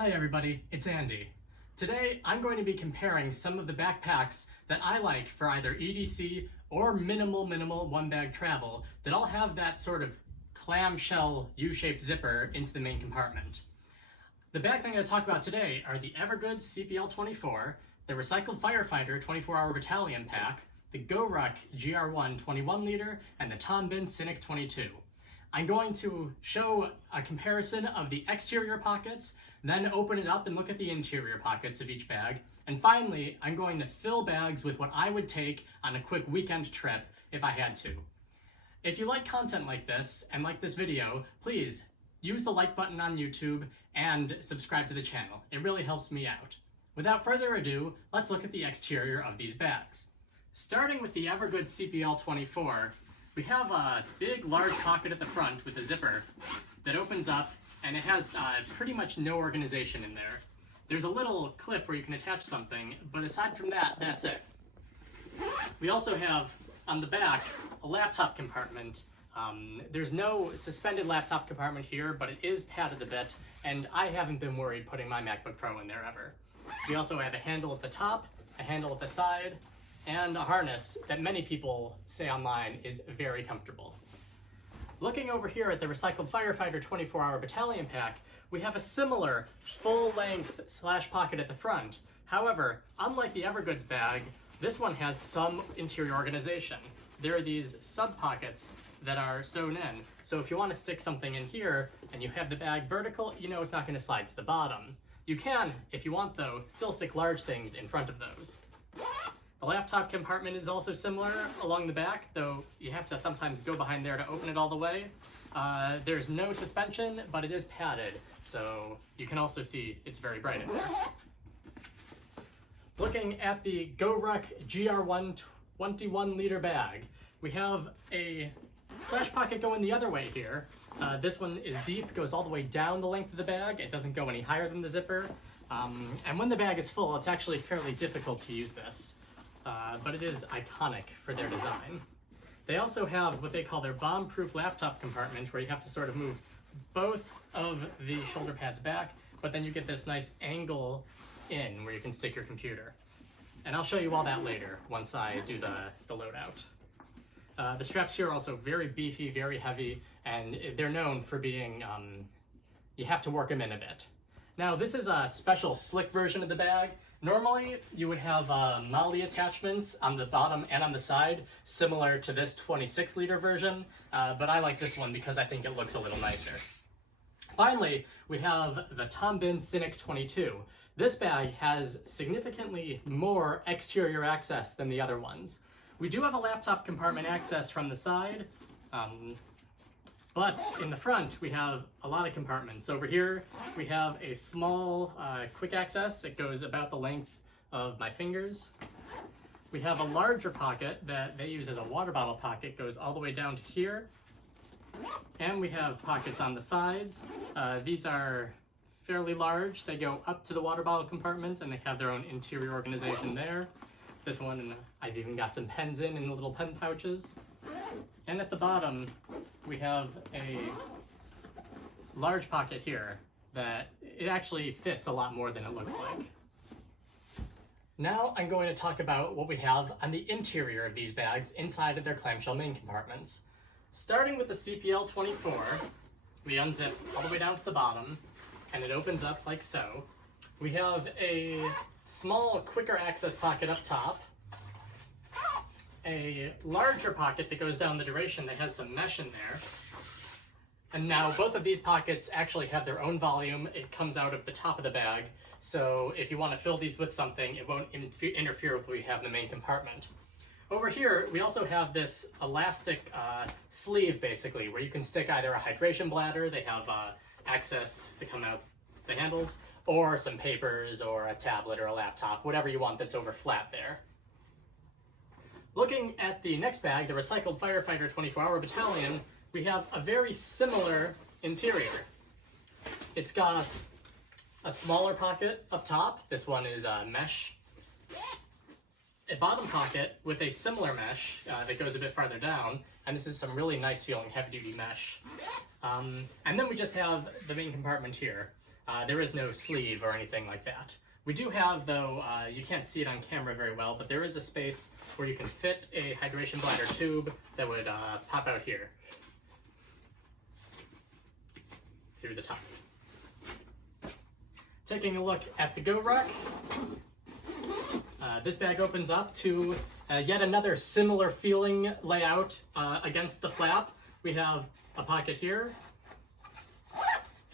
Hi everybody, it's Andy. Today I'm going to be comparing some of the backpacks that I like for either EDC or minimal one bag travel that all have that sort of clamshell U-shaped zipper into the main compartment. The bags I'm going to talk about today are the Evergood CPL24, the recycled Firefighter 24-hour battalion pack, the Goruck Gr1 21 liter, and the Bihn Synik 22. I'm going to show a comparison of the exterior pockets, then open it up and look at the interior pockets of each bag, and finally I'm going to fill bags with what I would take on a quick weekend trip if I had to. If you like content like this and like this video, please use the like button on YouTube and subscribe to the channel. It really helps me out. Without further ado, let's look at the exterior of these bags. Starting with the Evergood CPL24, we have a big, large pocket at the front with a zipper that opens up, and it has pretty much no organization in there. There's a little clip where you can attach something, but aside from that, that's it. We also have, on the back, a laptop compartment. There's no suspended laptop compartment here, but it is padded a bit, and I haven't been worried putting my MacBook Pro in there ever. We also have a handle at the top, a handle at the side, and a harness that many people say online is very comfortable. Looking over here at the recycled Firefighter 24-hour battalion pack, we have a similar full-length slash pocket at the front. However, unlike the Evergood's bag, this one has some interior organization. There are these sub-pockets that are sewn in, so if you want to stick something in here and you have the bag vertical, you know it's not going to slide to the bottom. You can, if you want though, still stick large things in front of those. The laptop compartment is also similar along the back, though you have to sometimes go behind there to open it all the way. There's no suspension, but it is padded, so you can also see it's very bright in there. Looking at the Goruck Gr1 21 liter bag, we have a slash pocket going the other way here. This one is deep, goes all the way down the length of the bag. It doesn't go any higher than the zipper. And when the bag is full, it's actually fairly difficult to use this. But it is iconic for their design. They also have what they call their bomb-proof laptop compartment, where you have to sort of move both of the shoulder pads back, but then you get this nice angle in where you can stick your computer. And I'll show you all that later once I do the loadout. The straps here are also very beefy, very heavy, and they're known for being, you have to work them in a bit. Now this is a special slick version of the bag. Normally you would have MOLLE attachments on the bottom and on the side, similar to this 26 liter version, but I like this one because I think it looks a little nicer. Finally, we have the Bihn Synik 22. This bag has significantly more exterior access than the other ones. We do have a laptop compartment access from the side, but in the front, we have a lot of compartments. Over here, we have a small quick access. It goes about the length of my fingers. We have a larger pocket that they use as a water bottle pocket, goes all the way down to here. And we have pockets on the sides. These are fairly large. They go up to the water bottle compartment, and they have their own interior organization there. This one, I've even got some pens in the little pen pouches. And at the bottom, we have a large pocket here that it actually fits a lot more than it looks like. Now I'm going to talk about what we have on the interior of these bags inside of their clamshell main compartments. Starting with the CPL24, we unzip all the way down to the bottom, and it opens up like so. We have a small, quicker access pocket up top, a larger pocket that goes down the duration that has some mesh in there. And now both of these pockets actually have their own volume. It comes out of the top of the bag, so if you want to fill these with something, it won't interfere with what we have in the main compartment. Over here, we also have this elastic sleeve, basically, where you can stick either a hydration bladder, they have access to come out the handles, or some papers, or a tablet, or a laptop, whatever you want that's over flat there. Looking at the next bag, the recycled Firefighter 24-hour battalion, we have a very similar interior. It's got a smaller pocket up top. This one is mesh. A bottom pocket with a similar mesh that goes a bit farther down, and this is some really nice feeling heavy-duty mesh. And then we just have the main compartment here. There is no sleeve or anything like that. We do have, though, you can't see it on camera very well, but there is a space where you can fit a hydration bladder tube that would pop out here through the top. Taking a look at the Goruck, this bag opens up to yet another similar feeling layout against the flap. We have a pocket here,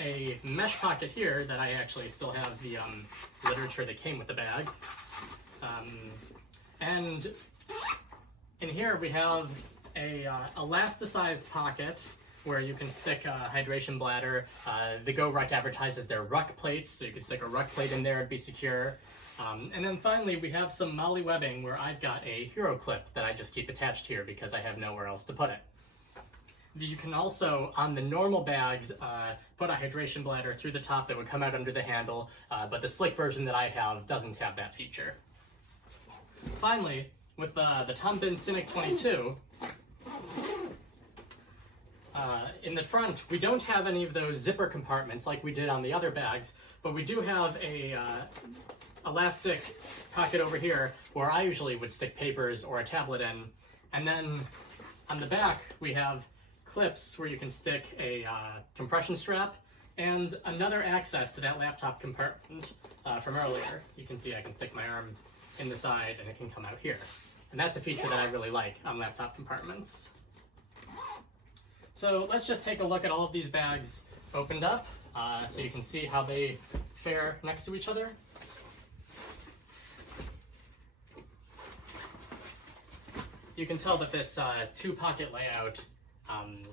a mesh pocket here that I actually still have the literature that came with the bag. And in here we have a elasticized pocket where you can stick a hydration bladder. The Goruck advertises their ruck plates, so you can stick a ruck plate in there and be secure. And then finally we have some molly webbing where I've got a hero clip that I just keep attached here because I have nowhere else to put it. You can also, on the normal bags, put a hydration bladder through the top that would come out under the handle, but the slick version that I have doesn't have that feature. Finally, with the Bihn Synik 22, in the front, we don't have any of those zipper compartments like we did on the other bags, but we do have a elastic pocket over here where I usually would stick papers or a tablet in. And then on the back, we have clips where you can stick a compression strap and another access to that laptop compartment from earlier. You can see I can stick my arm in the side and it can come out here. And that's a feature that I really like on laptop compartments. So let's just take a look at all of these bags opened up so you can see how they fare next to each other. You can tell that this two-pocket layout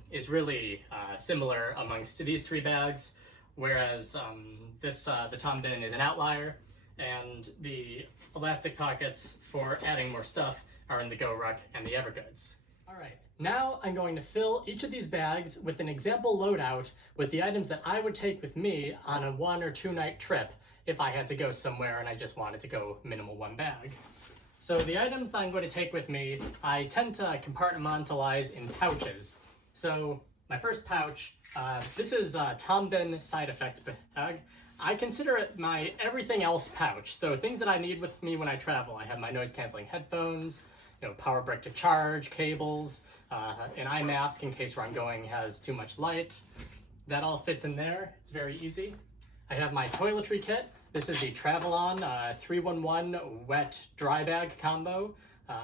is really similar amongst these three bags, whereas the Bihn is an outlier, and the elastic pockets for adding more stuff are in the Goruck and the Evergoods. All right, now I'm going to fill each of these bags with an example loadout with the items that I would take with me on a 1 or 2 night trip if I had to go somewhere and I just wanted to go minimal one bag. So the items that I'm going to take with me, I tend to compartmentalize in pouches. So my first pouch, this is a Bihn side effect bag. I consider it my everything else pouch. So things that I need with me when I travel. I have my noise canceling headphones, power brick to charge, cables, an eye mask in case where I'm going has too much light. That all fits in there. It's very easy. I have my toiletry kit. This is the Travelon 311 wet dry bag combo.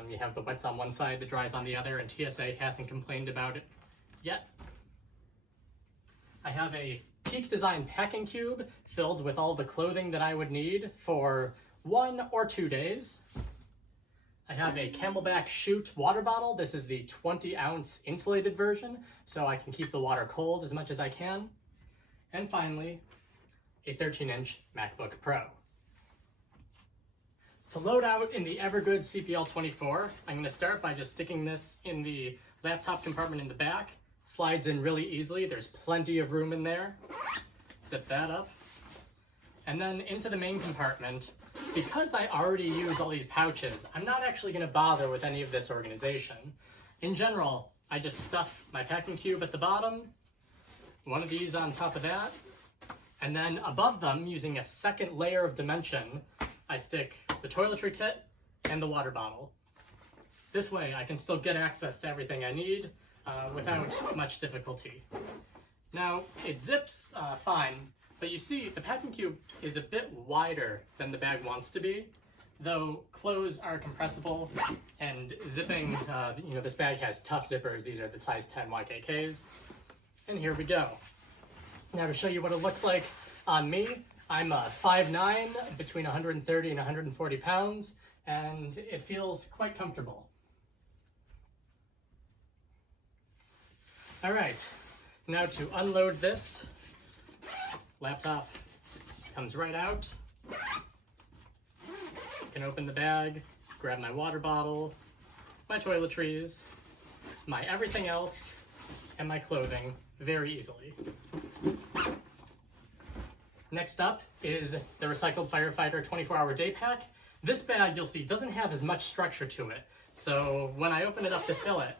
You have the wets on one side, the dries on the other, and TSA hasn't complained about it yet. I have a Peak Design packing cube filled with all the clothing that I would need for 1 or 2 days. I have a Camelback Chute water bottle. This is the 20-ounce insulated version, so I can keep the water cold as much as I can. And finally, a 13-inch MacBook Pro. To load out in the Evergood CPL24, I'm going to start by just sticking this in the laptop compartment in the back. Slides in really easily. There's plenty of room in there. Zip that up. And then into the main compartment. Because I already use all these pouches, I'm not actually going to bother with any of this organization. In general, I just stuff my packing cube at the bottom, one of these on top of that, and then above them, using a second layer of dimension, I stick the toiletry kit and the water bottle. This way, I can still get access to everything I need without much difficulty. Now, it zips fine, but you see the packing cube is a bit wider than the bag wants to be, though clothes are compressible and zipping, this bag has tough zippers. These are the size 10 YKKs. And here we go. Now to show you what it looks like on me, I'm 5'9", between 130 and 140 pounds, and it feels quite comfortable. All right, now to unload this, laptop comes right out. I can open the bag, grab my water bottle, my toiletries, my everything else, and my clothing very easily. Next up is the recycled Firefighter 24-hour day pack. This bag, you'll see, doesn't have as much structure to it. So when I open it up to fill it,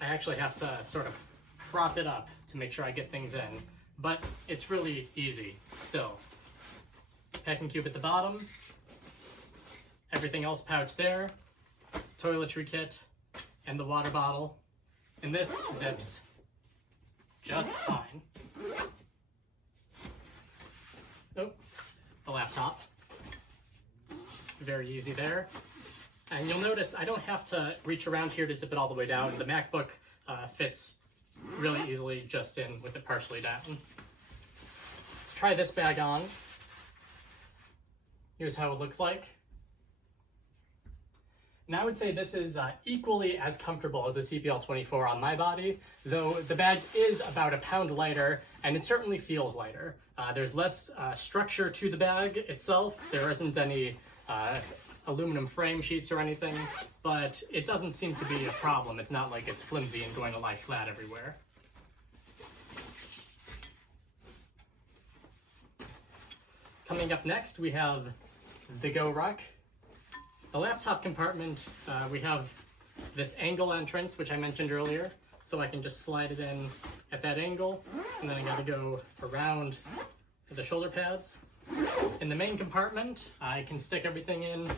I actually have to sort of prop it up to make sure I get things in. but it's really easy still. Packing cube at the bottom, everything else pouch there, toiletry kit, and the water bottle, and this zips just fine. Oh, the laptop. Very easy there. And you'll notice I don't have to reach around here to zip it all the way down. The MacBook fits really easily just in with it partially down. Let's try this bag on. Here's how it looks like. And I would say this is equally as comfortable as the CPL24 on my body, though the bag is about a pound lighter, and it certainly feels lighter. There's less structure to the bag itself. There isn't any aluminum frame sheets or anything, but it doesn't seem to be a problem. It's not like it's flimsy and going to lie flat everywhere. Coming up next, we have the Goruck. The laptop compartment, we have this angle entrance, which I mentioned earlier, so I can just slide it in at that angle, and then I gotta go around the shoulder pads. In the main compartment, I can stick everything in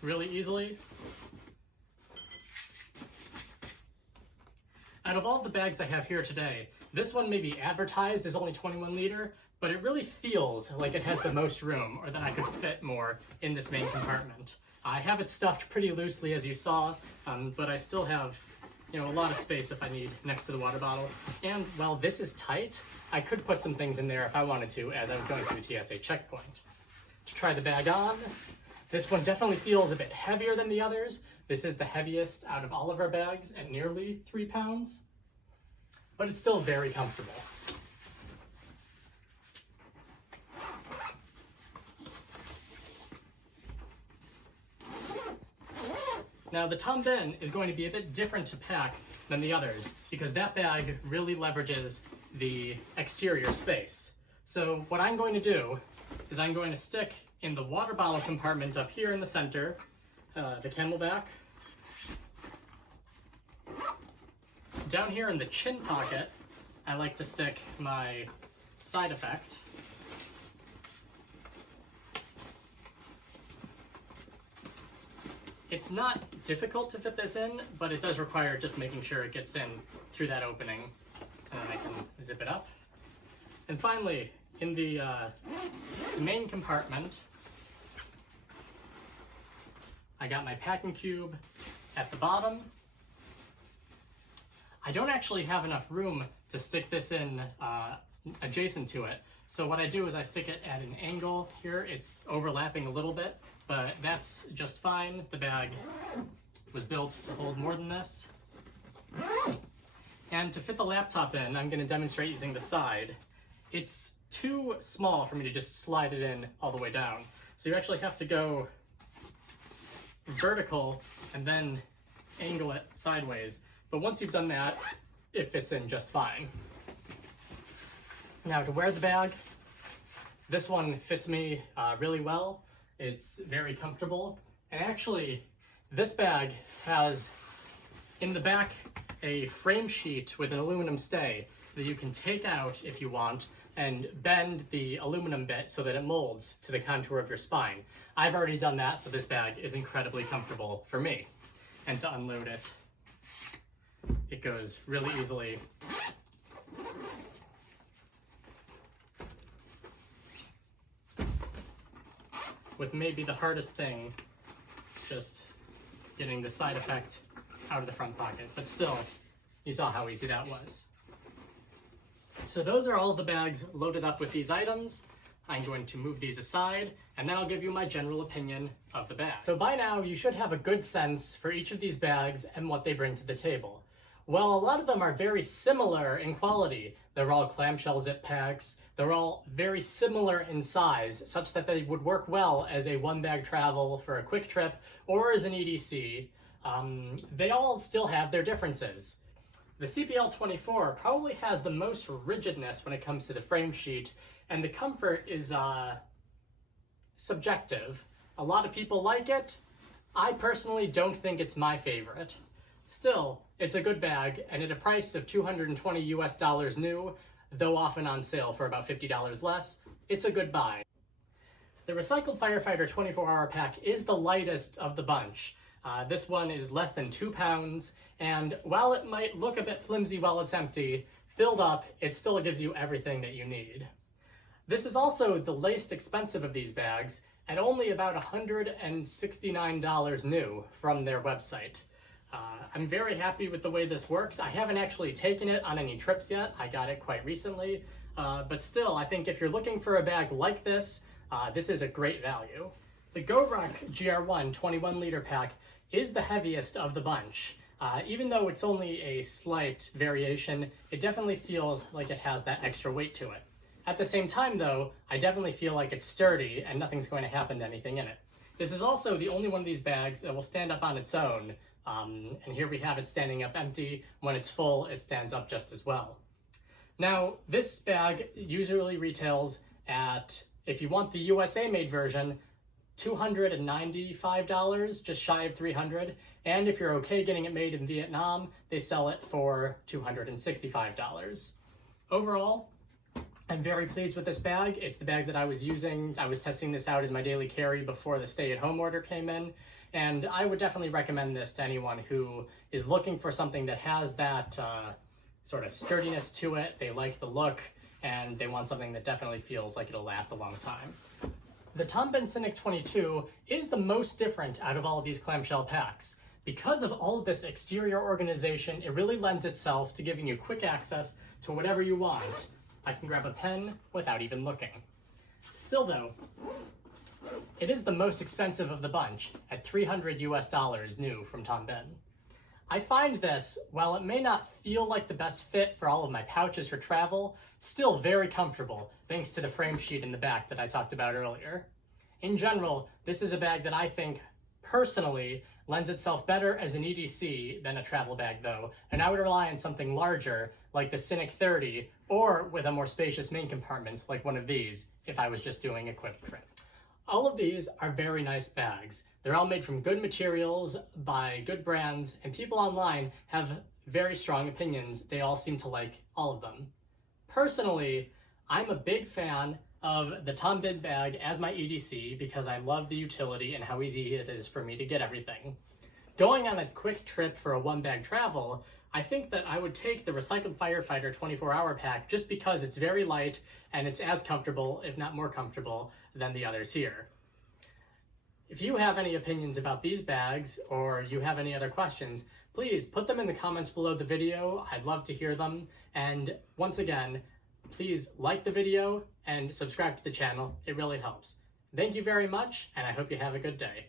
really easily. Out of all the bags I have here today, this one may be advertised as only 21 liter, but it really feels like it has the most room, or that I could fit more in this main compartment. I have it stuffed pretty loosely, as you saw, but I still have, a lot of space if I need next to the water bottle. And while this is tight, I could put some things in there if I wanted to, as I was going through the TSA checkpoint. To try the bag on, this one definitely feels a bit heavier than the others. This is the heaviest out of all of our bags at nearly 3 pounds, but it's still very comfortable. Now the Bihn is going to be a bit different to pack than the others because that bag really leverages the exterior space. So what I'm going to do is I'm going to stick in the water bottle compartment up here in the center, the camelback. Down here in the chin pocket, I like to stick my side effect. It's not difficult to fit this in, but it does require just making sure it gets in through that opening, and then I can zip it up. And finally, in the main compartment, I got my packing cube at the bottom. I don't actually have enough room to stick this in adjacent to it. So what I do is I stick it at an angle here. It's overlapping a little bit, but that's just fine. The bag was built to hold more than this. And to fit the laptop in, I'm going to demonstrate using the side. It's too small for me to just slide it in all the way down. So you actually have to go vertical and then angle it sideways. But once you've done that, it fits in just fine. Now to wear the bag, this one fits me really well. It's very comfortable. And actually, this bag has in the back a frame sheet with an aluminum stay that you can take out if you want and bend the aluminum bit so that it molds to the contour of your spine. I've already done that, so this bag is incredibly comfortable for me. And to unload it, it goes really easily. With maybe the hardest thing, just getting the side effect out of the front pocket. But still, you saw how easy that was. So those are all of the bags loaded up with these items. I'm going to move these aside, and then I'll give you my general opinion of the bags. So by now, you should have a good sense for each of these bags and what they bring to the table. Well, a lot of them are very similar in quality. They're all clamshell-zip packs. They're all very similar in size, such that they would work well as a one-bag travel for a quick trip or as an EDC. They all still have their differences. The CPL24 probably has the most rigidness when it comes to the frame sheet, and the comfort is subjective. A lot of people like it. I personally don't think it's my favorite. Still, it's a good bag, and at a price of $220 US new, though often on sale for about $50 less. It's a good buy. The recycled Firefighter 24-hour pack is the lightest of the bunch. This one is less than 2 pounds, and while it might look a bit flimsy while it's empty, filled up, it still gives you everything that you need. This is also the least expensive of these bags, at only about $169 new from their website. I'm very happy with the way this works. I haven't actually taken it on any trips yet. I got it quite recently, but still, I think if you're looking for a bag like this, this is a great value. The Goruck Gr1 21-liter pack is the heaviest of the bunch. Even though it's only a slight variation, it definitely feels like it has that extra weight to it. At the same time though, I definitely feel like it's sturdy and nothing's going to happen to anything in it. This is also the only one of these bags that will stand up on its own, and here we have it standing up empty. When it's full, it stands up just as well. Now, this bag usually retails at, if you want the USA-made version, $295, just shy of $300, and if you're okay getting it made in Vietnam, they sell it for $265. Overall, I'm very pleased with this bag. It's the bag that I was using. I was testing this out as my daily carry before the stay-at-home order came in, and I would definitely recommend this to anyone who is looking for something that has that sort of sturdiness to it. They like the look, and they want something that definitely feels like it'll last a long time. The Bihn Synik 22 is the most different out of all of these clamshell packs. Because of all of this exterior organization, it really lends itself to giving you quick access to whatever you want. I can grab a pen without even looking. Still though, it is the most expensive of the bunch at $300 US new from Bihn. I find this, while it may not feel like the best fit for all of my pouches for travel, still very comfortable thanks to the frame sheet in the back that I talked about earlier. In general, this is a bag that I think personally lends itself better as an EDC than a travel bag though, and I would rely on something larger like the Synik 30 or with a more spacious main compartment like one of these if I was just doing a quick trip. All of these are very nice bags. They're all made from good materials by good brands, and people online have very strong opinions. They all seem to like all of them. Personally, I'm a big fan of the Bihn bag as my EDC because I love the utility and how easy it is for me to get everything. Going on a quick trip for a one-bag travel, I think that I would take the recycled Firefighter 24-hour pack just because it's very light and it's as comfortable, if not more comfortable, than the others here. If you have any opinions about these bags or you have any other questions, please put them in the comments below the video. I'd love to hear them. And once again, please like the video and subscribe to the channel. It really helps. Thank you very much, and I hope you have a good day.